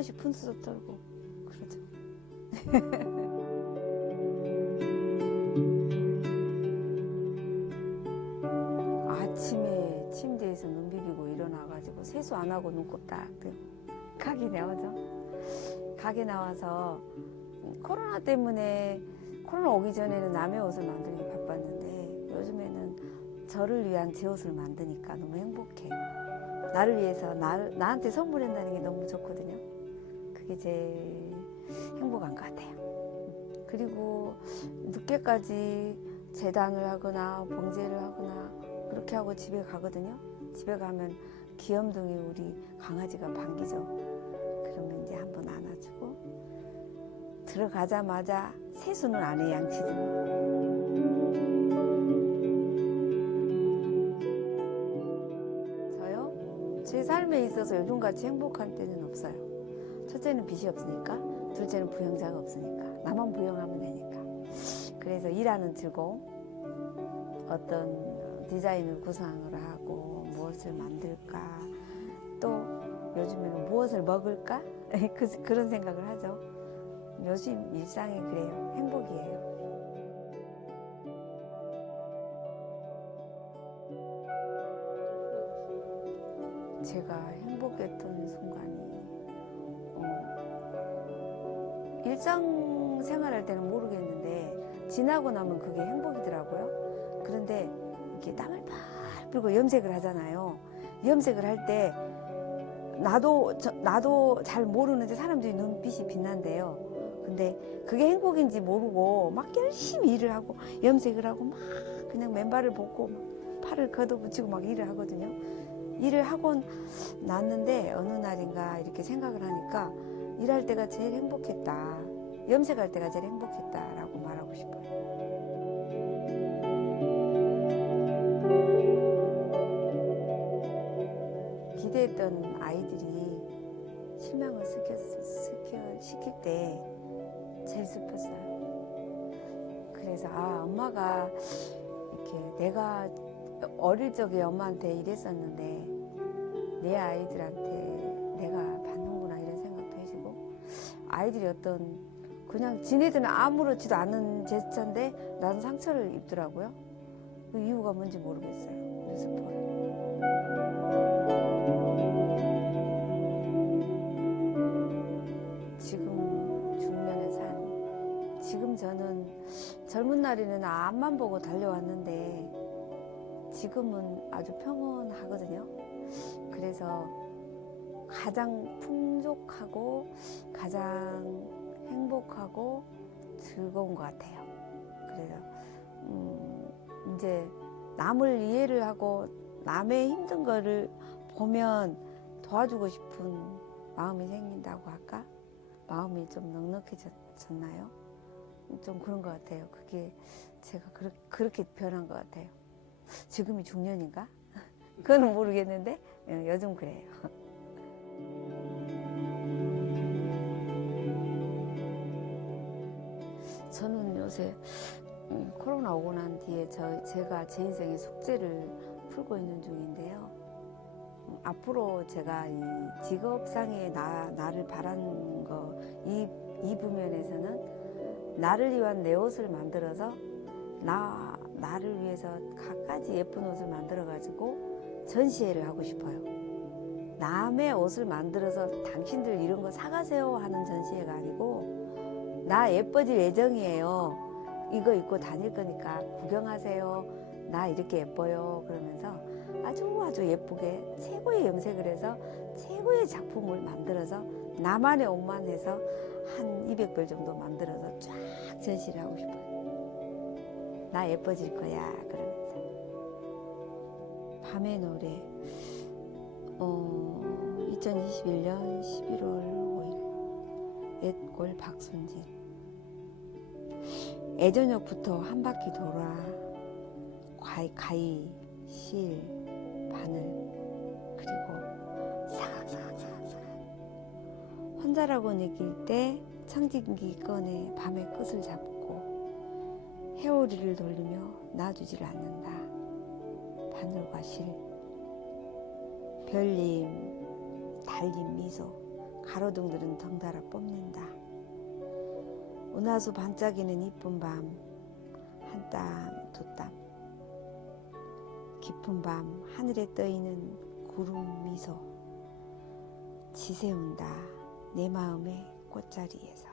번씩 분수도 떨고 그러죠. 아침에 침대에서 눈 비비고 일어나가지고 세수 안 하고 눈곱 딱 뜨고 가게 나오죠. 가게 나와서 코로나 때문에 코로나 오기 전에는 남의 옷을 만들기 바빴는데 요즘에는 저를 위한 제 옷을 만드니까 너무 행복해요. 나를 위해서 나, 나한테 선물한다는 게 너무 좋거든요. 그게 제일 행복한 것 같아요. 그리고 늦게까지 재단을 하거나 봉제를 하거나 그렇게 하고 집에 가거든요. 집에 가면 귀염둥이 우리 강아지가 반기죠. 그러면 이제 한번 안아주고 들어가자마자 세수는 안 해 양치는. 저요? 제 삶에 있어서 요즘같이 행복한 때는 없어요. 첫째는 빚이 없으니까, 둘째는 부영자가 없으니까, 나만 부영하면 되니까. 그래서 일하는 즐거움, 어떤 디자인을 구상을 하고 무엇을 만들까, 또 요즘에는 무엇을 먹을까? 그, 그런 생각을 하죠. 요즘 일상이 그래요. 행복이에요. 제가 행복했던 순간이 일상 생활할 때는 모르겠는데 지나고 나면 그게 행복이더라고요. 그런데 이렇게 땀을 팍 풀고 염색을 하잖아요. 염색을 할 때 나도 저- 나도 잘 모르는데 사람들이 눈빛이 빛난대요. 근데 그게 행복인지 모르고 막 열심히 일을 하고 염색을 하고 막 그냥 맨발을 벗고 막 팔을 걷어붙이고 막 일을 하거든요. 일을 하고 났는데 어느 날인가 이렇게 생각을 하니까 일할 때가 제일 행복했다. 염색할 때가 제일 행복했다라고 말하고 싶어요. 기대했던 아이들이 실망을 시켰, 시켜, 시킬 때 제일 슬펐어요. 그래서 아 엄마가 이렇게 내가 어릴 적에 엄마한테 이랬었는데 내 아이들한테 아이들이 어떤 그냥 지네들은 아무렇지도 않은 제스처인데 나는 상처를 입더라고요. 그 이유가 뭔지 모르겠어요. 그래서 슬퍼요. 지금 중년의 삶. 지금 저는 젊은 날에는 앞만 보고 달려왔는데 지금은 아주 평온하거든요. 그래서 가장 풍족하고 가장 행복하고 즐거운 것 같아요. 그래서 음, 이제 남을 이해를 하고 남의 힘든 거를 보면 도와주고 싶은 마음이 생긴다고 할까? 마음이 좀 넉넉해졌나요? 좀 그런 것 같아요. 그게 제가 그렇게, 그렇게 변한 것 같아요. 지금이 중년인가? 그건 모르겠는데 예, 요즘 그래요. 저는 요새 음, 코로나 오고 난 뒤에 저, 제가 제 인생의 숙제를 풀고 있는 중인데요. 음, 앞으로 제가 이 직업상에 나, 나를 바라는 거, 이, 이 부면에서는 나를 위한 내 옷을 만들어서 나, 나를 위해서 갖가지 예쁜 옷을 만들어가지고 전시회를 하고 싶어요. 남의 옷을 만들어서 당신들 이런 거 사가세요 하는 전시회가 아니고 나 예뻐질 예정이에요. 이거 입고 다닐 거니까 구경하세요. 나 이렇게 예뻐요. 그러면서 아주 아주 예쁘게 최고의 염색을 해서 최고의 작품을 만들어서 나만의 옷만 해서 한 200벌 정도 만들어서 쫙 전시를 하고 싶어요. 나 예뻐질 거야. 그러면서. 밤의 노래. 어, 2021년 11월 5일. 옛골 박순진. 애저녁부터 한 바퀴 돌아 과이, 가위, 실, 바늘 그리고 사각사각사각 혼자라고 느낄 때 청진기 꺼내 밤의 끝을 잡고 회오리를 돌리며 놔주질 않는다. 바늘과 실 별님 달린 미소 가로등들은 덩달아 뽐낸다 은하수 반짝이는 이쁜 밤 한 땀 두 땀. 깊은 밤 하늘에 떠있는 구름 미소. 지새운다 내 마음의 꽃자리에서